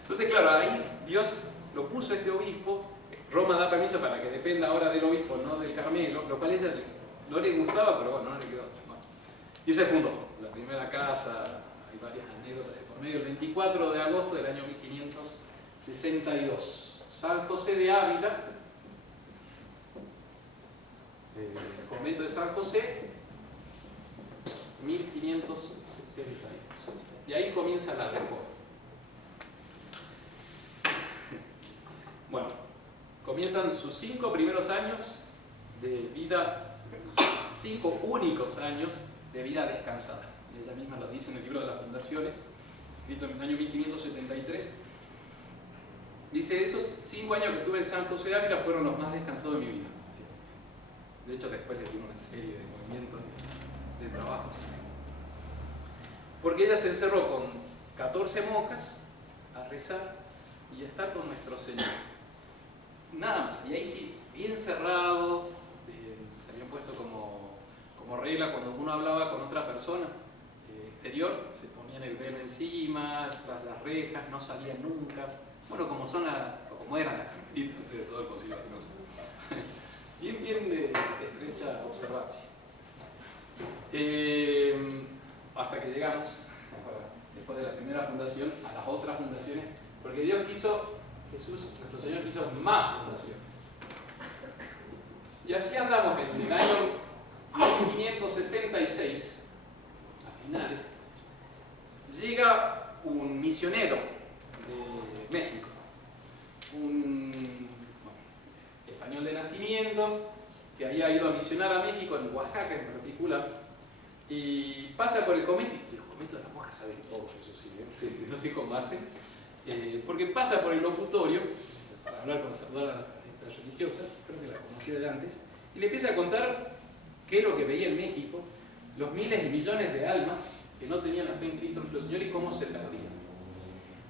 Entonces, claro, ahí Dios lo puso a este obispo. Roma da permiso para que dependa ahora del obispo, no del Carmelo, lo cual a ella no le gustaba, pero bueno, no le quedó otra. Bueno, y se fundó la primera casa, hay varias anécdotas de por medio, el 24 de agosto del año 1562. San José de Ávila, el convento de San José, 1562. Y ahí comienza la reforma. Bueno, comienzan sus 5 primeros años de vida, 5 únicos años de vida descansada. Ella misma lo dice en el libro de las fundaciones, escrito en el año 1573. Dice, esos 5 años que estuve en San José de Ávila fueron los más descansados de mi vida. De hecho, después le dio una serie de movimientos de trabajos. Porque ella se encerró con 14 monjas a rezar y a estar con nuestro Señor. Nada más. Y ahí sí, bien cerrado, se habían puesto como regla cuando uno hablaba con otra persona exterior, se ponían el velo encima, tras las rejas, no salían nunca. Bueno, como eran las carmelitas de todo el Concilio Vaticano II. Bien de estrecha observancia. Hasta que llegamos, después de la primera fundación, a las otras fundaciones, porque Dios quiso, nuestro Señor quiso más fundaciones. Y así andamos en el año 1566, a finales, llega un misionero de México, un español de nacimiento, que había ido a misionar a México, en Oaxaca en particular, y pasa por el convento, y los conventos de las monjas saben todo, eso sí, no sé cómo hacen, porque pasa por el locutorio, para hablar con saludar a esta religiosa, creo que la conocía de antes, y le empieza a contar qué es lo que veía en México, los miles y millones de almas que no tenían la fe en Cristo nuestro Señor y cómo se perdían.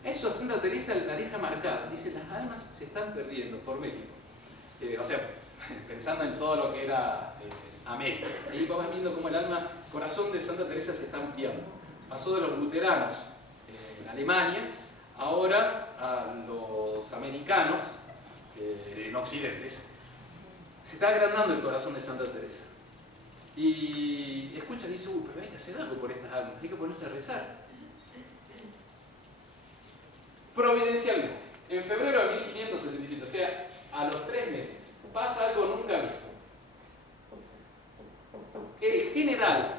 Eso a Santa Teresa la deja marcada, dice, las almas se están perdiendo por México. O sea, pensando en todo lo que era América. Ahí vas viendo cómo el corazón de Santa Teresa se está ampliando. Pasó de los luteranos en Alemania, ahora a los americanos en Occidente. Se está agrandando el corazón de Santa Teresa. Y escucha y dice, pero hay que hacer algo por estas almas, hay que ponerse a rezar. Providencialmente, en febrero de 1567, o sea, a los 3 meses, pasa algo nunca visto. El general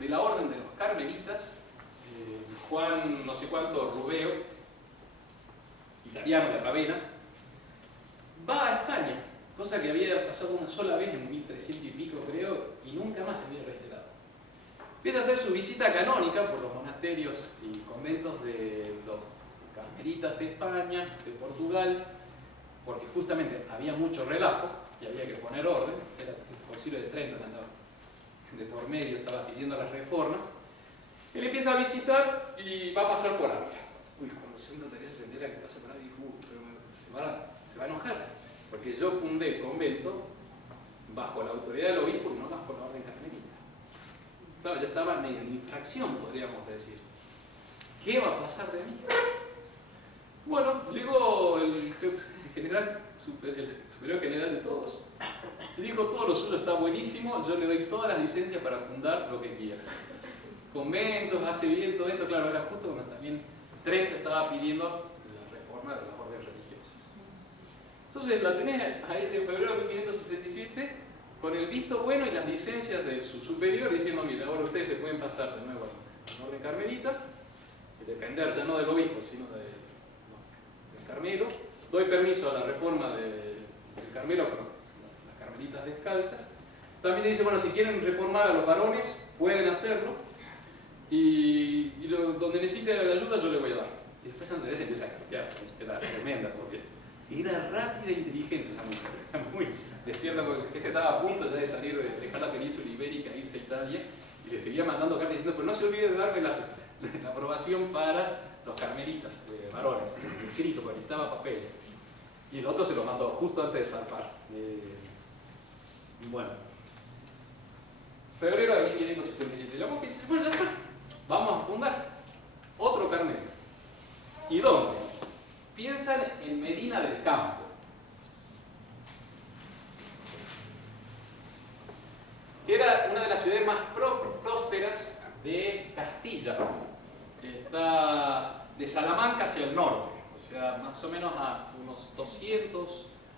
de la orden de los carmelitas, Juan no sé cuánto Rubeo, italiano de Ravenna, va a España, cosa que había pasado una sola vez en 1300 y pico creo, y nunca más se había reiterado. Empieza a hacer su visita canónica por los monasterios y conventos de los carmelitas de España, de Portugal, porque justamente había mucho relajo y había que poner orden. Era el Concilio de Trento que andaba de por medio, estaba pidiendo las reformas. Él empieza a visitar y va a pasar por Ávila. Cuando Santa Teresa se entera que pasa por Ávila, dijo, pero se va a enojar, porque yo fundé el convento bajo la autoridad del obispo y no bajo la orden carmelita. Claro, ya estaba medio en infracción, podríamos decir. ¿Qué va a pasar de mí? Bueno, llegó el superior general de todos y dijo, todo lo suyo está buenísimo, yo le doy todas las licencias para fundar lo que quiera. Conventos, hace bien todo esto, claro, era justo cuando también Trento estaba pidiendo la reforma de las órdenes religiosas. Entonces la tenés a ese en febrero de 1567 con el visto bueno y las licencias de su superior diciendo, mira, ahora ustedes se pueden pasar de nuevo a la orden carmelita y depender ya no del obispo, sino del Carmelo. Doy permiso a la reforma del Carmelo con las carmelitas descalzas. También le dice, bueno, si quieren reformar a los varones, pueden hacerlo. Y donde necesite la ayuda, yo le voy a dar. Y después Santa Teresa empieza a cambiarse, que era tremenda, porque era rápida e inteligente esa mujer. Era muy despierta, porque estaba a punto ya de salir, de dejar la península ibérica, irse a Italia, y le seguía mandando cartas diciendo, pero no se olvide de darme la aprobación para los carmelitas, varones, escrito, porque necesitaba papeles. Y el otro se lo mandó justo antes de zarpar. Bueno, febrero de 1567. La monja dice, bueno, ya está, vamos a fundar otro Carmelo. ¿Y dónde? Piensan en Medina del Campo. Que era una de las ciudades más prósperas de Castilla. Está de Salamanca hacia el norte, o sea, más o menos a unos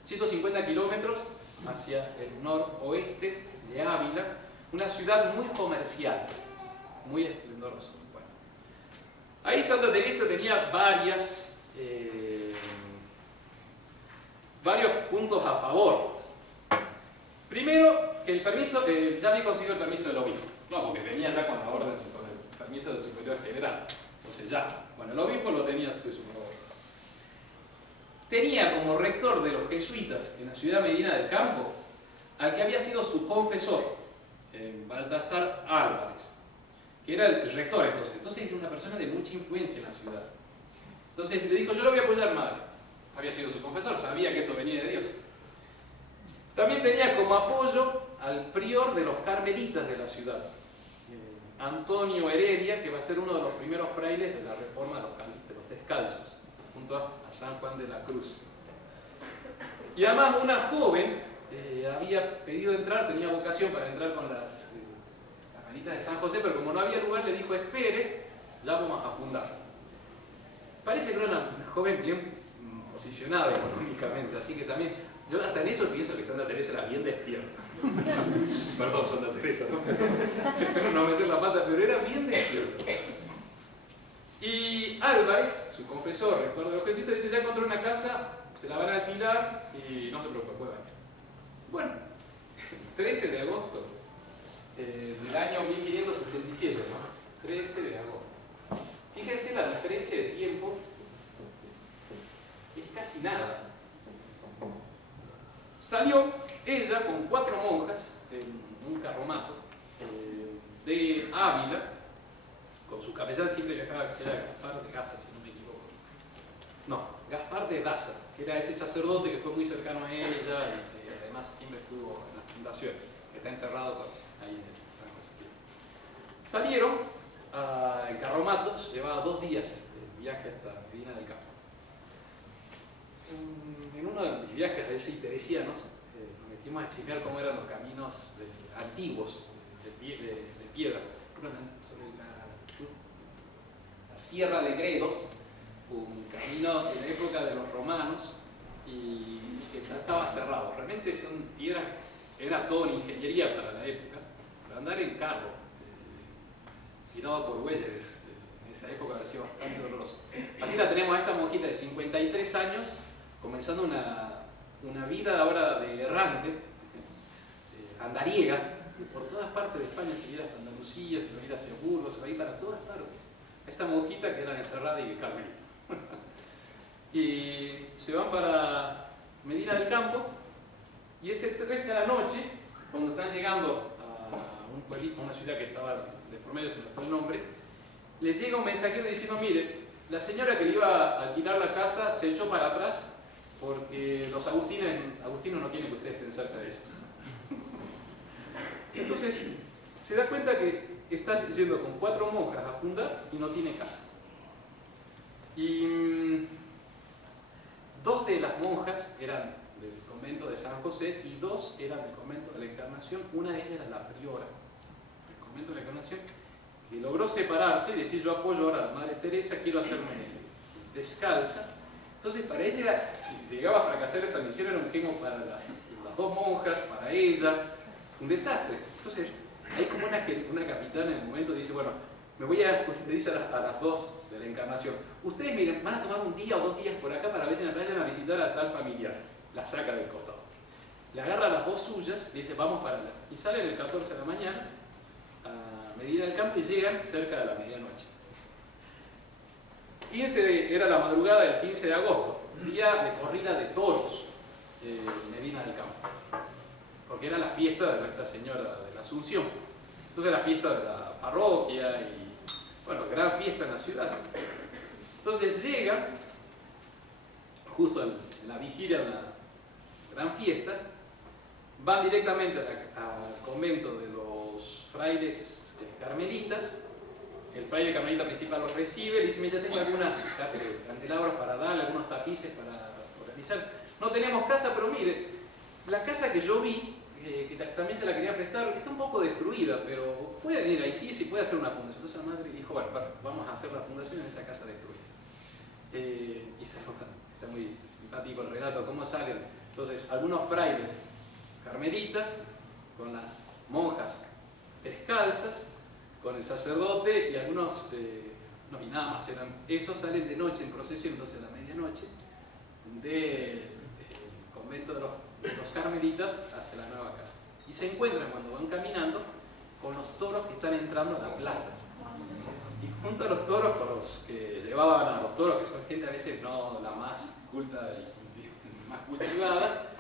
150 kilómetros hacia el noroeste de Ávila, una ciudad muy comercial, muy esplendorosa. Bueno, ahí Santa Teresa tenía varios puntos a favor. Primero, que el permiso, ya había conseguido el permiso del obispo, no, porque venía ya con la orden, con el permiso del superior general. Entonces ya, bueno, el obispo lo tenía de su favor. Tenía como rector de los jesuitas en la ciudad Medina del Campo al que había sido su confesor, Baltasar Álvarez, que era el rector entonces. Entonces era una persona de mucha influencia en la ciudad. Entonces le dijo, yo lo voy a apoyar, madre. Había sido su confesor, sabía que eso venía de Dios. También tenía como apoyo al prior de los carmelitas de la ciudad, Antonio Heredia, que va a ser uno de los primeros frailes de la reforma de los descalzos, junto a San Juan de la Cruz. Y además una joven había pedido entrar, tenía vocación para entrar con las carmelitas de San José, pero como no había lugar le dijo, espere, ya vamos a fundar. Parece que era una joven bien posicionada económicamente, así que también, yo hasta en eso pienso que Santa Teresa era bien despierta. Perdón, Santa Teresa, ¿no? Espero no meter la pata, pero era bien despierto. Y Álvarez, su confesor, rector de los jesuitas, dice, ya encontré una casa, se la van a alquilar y no se preocupe, puede venir. Bueno, 13 de agosto del año 1567, ¿no? 13 de agosto. Fíjense la diferencia de tiempo, es casi nada. Salió ella con 4 monjas en un carromato de Ávila, con su capellán siempre viajaba, que era Gaspar de Daza, si no me equivoco. No, Gaspar de Daza, que era ese sacerdote que fue muy cercano a ella y además siempre estuvo en las fundaciones, que está enterrado ahí en San José. Salieron en carromatos, llevaba 2 días de viaje hasta Medina del Campo. En uno de mis viajes de ese teresianos, nos metimos a chismear cómo eran los caminos antiguos de piedra. Sobre la Sierra de Gredos, un camino de la época de los romanos y que ya estaba cerrado. Realmente son piedras, era toda una ingeniería para la época, para andar en carro, tirado por bueyes, en esa época había sido bastante doloroso. Así la tenemos a esta monjita de 53 años, comenzando una vida ahora de errante, andariega, por todas partes de España, se viera hasta Andalucía, se viera hacia Burgos, se va a ir para todas partes. Esta monjita que era encerrada y carmelita. Y se van para Medina del Campo, y ese 13 a la noche, cuando están llegando a un pueblito, a una ciudad que estaba de por medio, se me fue el nombre, les llega un mensajero diciendo: mire, la señora que le iba a alquilar la casa se echó para atrás porque los agustinos no quieren que ustedes estén cerca de ellos. Entonces se da cuenta que está yendo con 4 monjas a fundar y no tiene casa. Y 2 de las monjas eran del convento de San José y 2 eran del convento de la Encarnación. Una de ellas era la priora del convento de la Encarnación, que logró separarse y decir: yo apoyo ahora a la Madre Teresa, quiero hacerme descalza. Entonces para ella, si llegaba a fracasar esa misión, era un quemo para las 2 monjas, para ella, un desastre. Entonces hay como una capitana en el momento dice: bueno, le dice a las 2 de la Encarnación: ustedes miren, van a tomar un día o 2 días por acá para ver si vayan a visitar a tal familiar. La saca del costado, le agarra a las 2 suyas y dice: vamos para allá. Y salen el 14 de la mañana a Medina del Campo y llegan cerca de la medianoche. Era la madrugada del 15 de agosto, día de corrida de toros en Medina del Campo, porque era la fiesta de Nuestra Señora de la Asunción. Entonces la fiesta de la parroquia y, bueno, gran fiesta en la ciudad. Entonces llegan, justo en la vigilia de la gran fiesta, van directamente al convento de los frailes carmelitas. El fraile carmelita principal los recibe, le dice: mira, ya tengo algunos candelabros para darle, algunos tapices para organizar. No tenemos casa, pero mire, la casa que yo vi, que también se la quería prestar, está un poco destruida, pero pueden ir ahí, sí puede hacer una fundación. Entonces la madre dijo: bueno, perfecto, vamos a hacer la fundación en esa casa destruida. Y está muy simpático el relato, cómo salen. Entonces, algunos frailes carmelitas, con las monjas descalzas, con el sacerdote y algunos, no, y nada más, esos salen de noche en procesión, entonces a la medianoche, del convento de los carmelitas hacia la nueva casa. Y se encuentran, cuando van caminando, con los toros que están entrando a la plaza. Y junto a los toros, con los que llevaban a los toros, que son gente a veces no la más culta y más cultivada,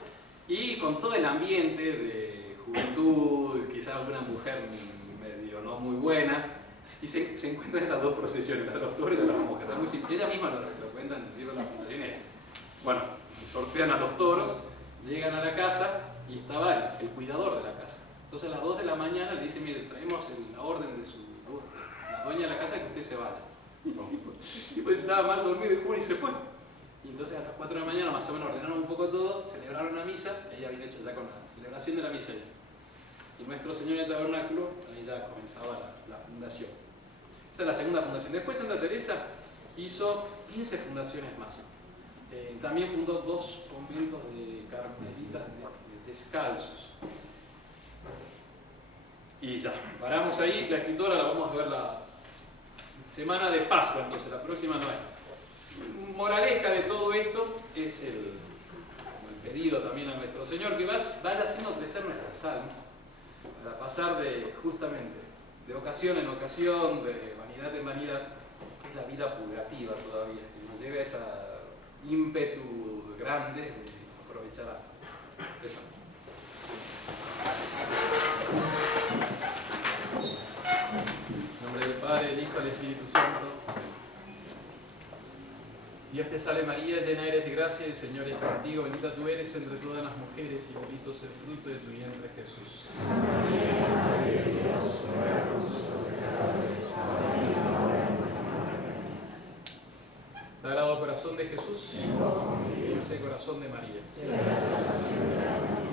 y con todo el ambiente de juventud, quizás alguna mujer medio no muy buena, y se encuentran esas 2 procesiones, la de los toros y la de las monjas. Está muy simple. Ella misma lo cuenta en el libro de la fundación. Bueno, sortean a los toros, llegan a la casa y estaba el cuidador de la casa. Entonces a las 2 de la mañana le dice: mire, traemos la orden de la dueña de la casa que usted se vaya. Y pues estaba mal dormido y se fue. Y entonces a las 4 de la mañana más o menos ordenaron un poco todo, celebraron la misa, ella había hecho ya con la celebración de la misa. Y Nuestro Señor del Tabernáculo, ahí ya comenzaba la fundación. Esa es la segunda fundación. Después Santa Teresa hizo 15 fundaciones más. También fundó 2 conventos de carmelitas descalzos. Y ya, paramos ahí. La escritora la vamos a ver la semana de Pascua, entonces la próxima no hay. Moraleja de todo esto es el pedido también a Nuestro Señor que vaya haciendo crecer nuestras almas, para pasar justamente de ocasión en ocasión, de vanidad en vanidad, que es la vida purgativa todavía, que nos lleva a ese ímpetu grande de aprovechar almas. Eso. En nombre del Padre, del Hijo y del Espíritu Santo. Dios te salve María, llena eres de gracia, el Señor es contigo, bendita tú eres entre todas las mujeres y bendito es el fruto de tu vientre, Jesús. Santa María, Madre de Dios, ruega por nosotros pecadores, ahora y en la hora de nuestra muerte. Sagrado corazón de Jesús, En vos confío. dulce corazón de María. Sea la salvación de la humanidad.